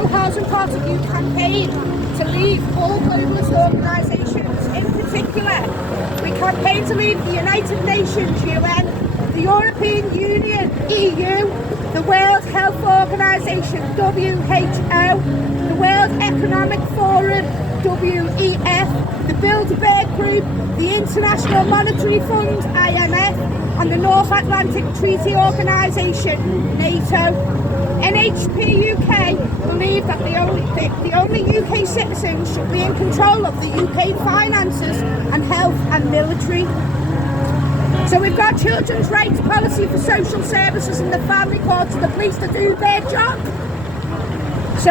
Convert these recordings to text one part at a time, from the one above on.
National Housing Party, you campaign to leave all globalist organisations. In particular, we campaign to leave the United Nations, UN, the European Union, EU, the World Health Organisation, WHO, the World Economic Forum, WEF, the Bilderberg Group, the International Monetary Fund, IMF, and the North Atlantic Treaty Organisation, NATO. NHP UK believe that the only UK citizens should be in control of the UK finances and health and military. So we've got children's rights policy for social services and the family court to the police to do their job. So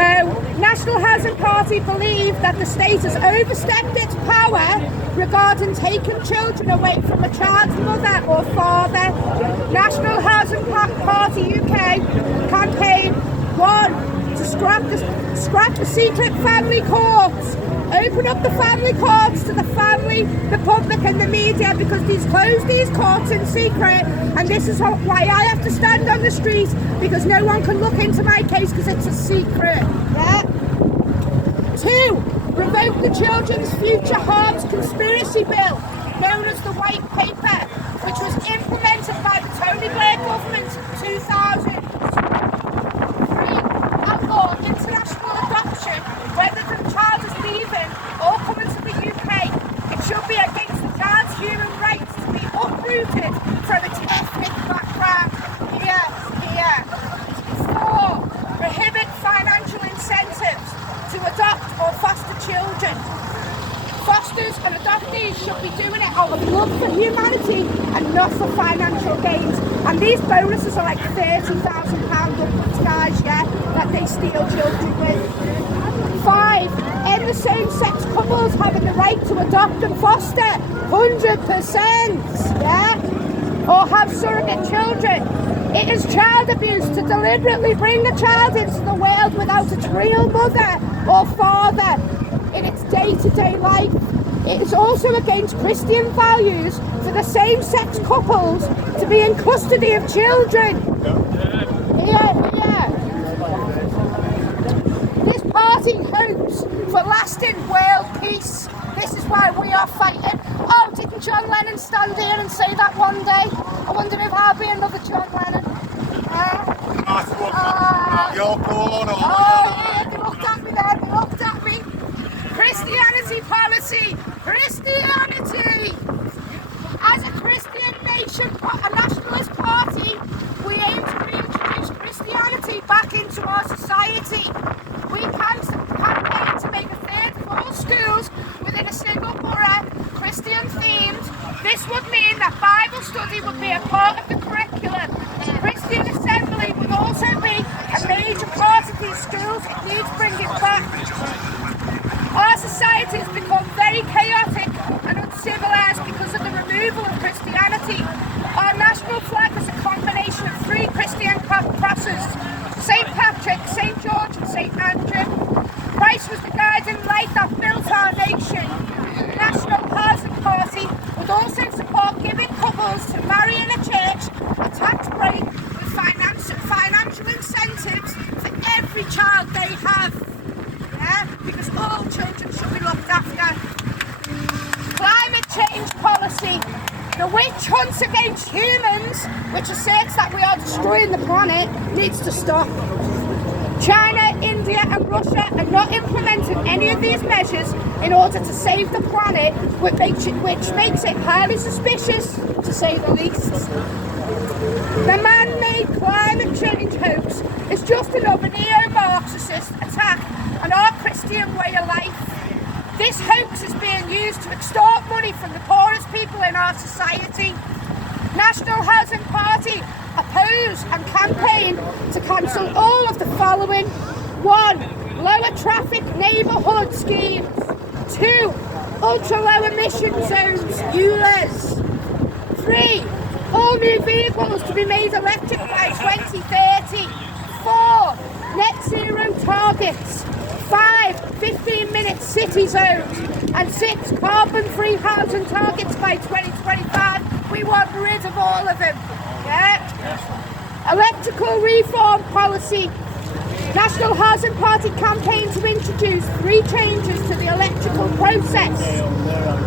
National Housing Party believe that the state has overstepped its power regarding taking children away from a child's mother or father. National Housing Party UK campaign 1 to scrap the secret family courts. Open up the family courts to the family, the public and the media, because close these courts in secret, and this is why I have to stand on the streets, because no one can look into my case because it's a secret. Yeah. 2, revoke the Children's Future Harms Conspiracy Bill, known as the White Paper, which was implemented by the Tony Blair government in 2000. 3, outlaw international adoption, whether the child is leaving or coming to the UK. It should be against the child's human rights to be uprooted from its ethnic background. Here. 4, prohibit financial incentives to adopt or foster children. Fosters and adoptees should be doing it out of love for humanity and not for financial gains. And these bonuses are like £30,000 upwards, guys, yeah, that they steal children with. 5, end the same-sex couples having the right to adopt and foster, 100%, yeah, or have surrogate children. It is child abuse to deliberately bring a child into the world without its real mother or father in its day-to-day life. It is also against Christian values for the same-sex couples to be in custody of children. Here. This party hopes for lasting world peace. This is why we are fighting. Oh, didn't John Lennon stand here and say that one day? I wonder if I'll be another John Lennon. Yeah, they looked at me there, they looked at me. Christianity policy, Christianity. As a Christian nation, a nationalist party, we aim to reintroduce Christianity back into our society. We campaign to make a third of all schools within a single borough Christian themed. This would mean that Bible study would be a part of the curriculum. Christian assembly would also be a major part of these schools. It needs bringing back. Our society has become very chaotic and uncivilized because of the removal of Christianity. Our national flag is a combination of 3 Christian crosses: St. Patrick, St. George and St. Andrew. Christ was the guiding light that built our nation. The National Housing Party would also support giving couples to marry in a church a tax break with financial incentives for every child they have. Yeah, because all children should be looked after. Climate change policy. The witch hunt against humans, which asserts that we are destroying the planet, needs to stop. China, India and Russia are not implementing any of these measures in order to save the planet, which makes it highly suspicious, to say the least. The man-made climate change hoax is just another neo-Marxist attack on our Christian way of life. This hoax is being used to extort money from the poorest people in our society. National Housing Party oppose and campaign to cancel all of the following. 1, lower traffic neighbourhood schemes. 2, ultra low emission zones, ULEZ. 3, all new vehicles to be made electric by 2030. 4, net zero targets. 5, 15-minute city zones. And 6, carbon-free housing targets by 2025. We want rid of all of them. Yeah? Electrical reform policy. National Housing Party campaign to introduce 3 changes to the electoral process.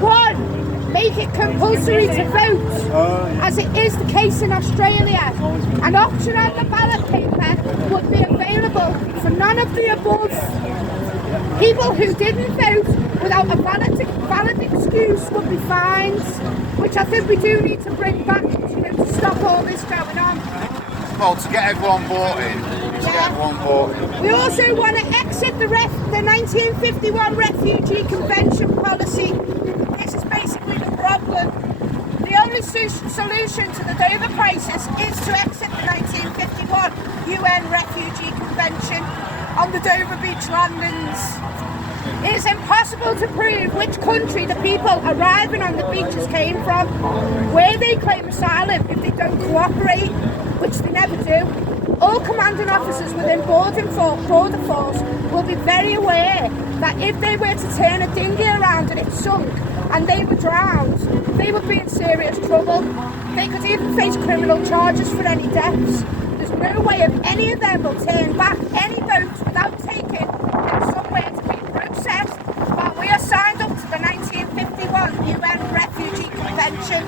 1. Make it compulsory to vote, as it is the case in Australia. An option on the ballot paper would be available for none of the above. People who didn't vote without a valid excuse would be fined, which I think we do need to bring back, to stop all this going on. Well, to get everyone voting. We also want to exit the 1951 Refugee Convention policy. This is basically the problem. The only solution to the Dover crisis is to exit the 1951 UN Refugee Convention on the Dover beach landings. It is impossible to prove which country the people arriving on the beaches came from, where they claim asylum if they don't cooperate, which they never do. All commanding officers within border force will be very aware that if they were to turn a dinghy around and it sunk and they were drowned, they would be in serious trouble. They could even face criminal charges for any deaths. There's no way of any of them will turn back any boat without taking them somewhere to be processed while we are signed up to the 1951 UN Refugee Convention.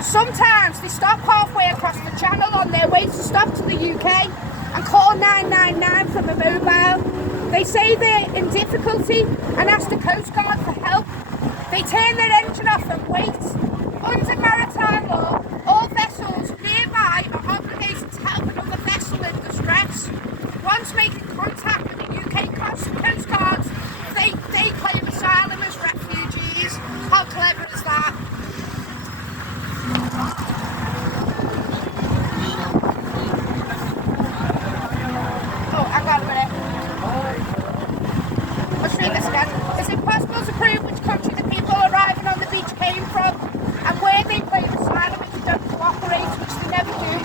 Sometimes they stop halfway across the channel on their way to stop to the UK and call 999 from a mobile. They say they're in difficulty and ask the Coast Guard for help. They turn their engine off and wait. Under maritime law, all vessels nearby are obligated to help another vessel in distress. Once making contact with the UK Coast Guard, they claim asylum as refugees. How clever is that? Oh, hang on a minute. Let's read this again. It's impossible to prove which country the people arriving on the beach came from and where they claim asylum if they don't cooperate, which they never do.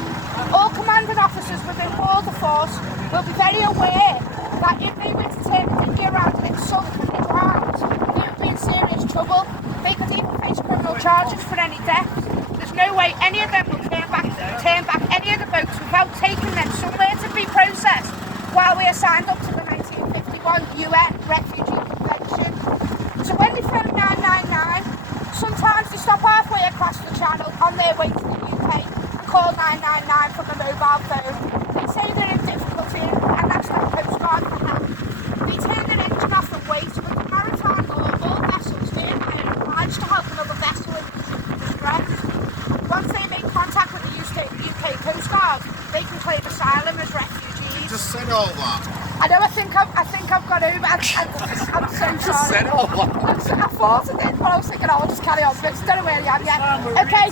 All commanding officers within border force will be very aware that if they were to turn the dinghy around and it sunk and they drowned, they would be in serious trouble. They could even face criminal charges for any death. There's no way any of them will turn back any of the boats without taking them somewhere to be processed while we are signed up to the 1951 UN Refugee Convention. So when they phone 999, sometimes they stop halfway across the channel on their way to the UK and call 999 from a mobile phone. They say they're in difficulty and ask the Coast Guard for help. They turn their engine off and wait. With maritime law, all vessels nearby are obliged to help another vessel in distress. Once they make contact with the UK Coast Guard, they can claim asylum as refugees. You just said all that. I know. I think I've got over. I'm so sorry. Just said all that. I thought I did, but I was thinking, I'll just carry on. But don't know where I am yet. Okay.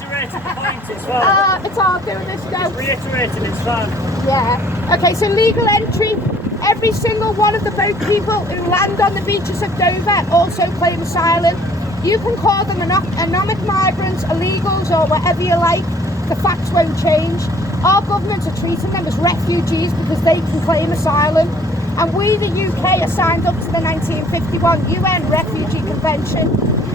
It's hard doing this now. Just reiterating, it's fine. Yeah. Okay. So legal entry. Every single one of the boat people who land on the beaches of Dover also claim asylum. You can call them economic migrants, illegals, or whatever you like. The facts won't change. Our governments are treating them as refugees because they can claim asylum. And we, the UK, are signed up to the 1951 UN Refugee Convention.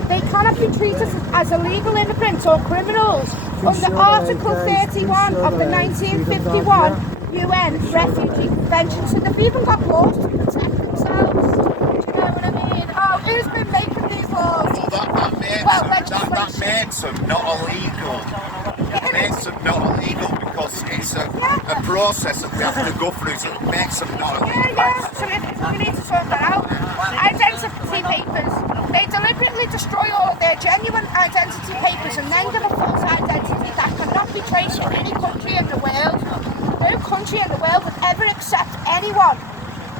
They cannot be treated as illegal immigrants or criminals under Article 31 of the 1951 UN Refugee Convention. So they've even got laws to protect themselves. Do you know what I mean? Oh, who's been making these laws? Well, that makes them not illegal. It makes them not illegal because it's a process that we have to go through, so it makes them not illegal. Yeah. So we need to sort that out. Identity papers. They deliberately destroy all of their genuine identity papers and then give a false identity that cannot be traced in any country in the world. No country in the world would ever accept anyone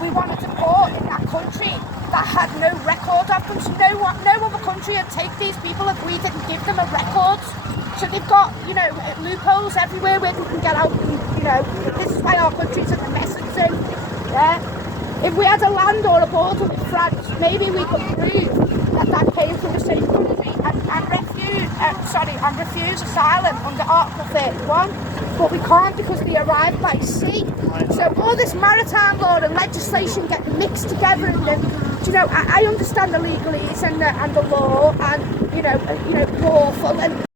we want to deport in that country that had no record of them. So no other country would take these people if we didn't give them a record. So they've got, loopholes everywhere where they can get out. And, this is why our countries are the mess it's in. Yeah. If we had a land or a border with France, maybe we could prove that came from the same country and refuse asylum under Article 31. But we can't because they arrived by sea. So all this maritime law and legislation get mixed together, and I understand the legalese and the law and lawful and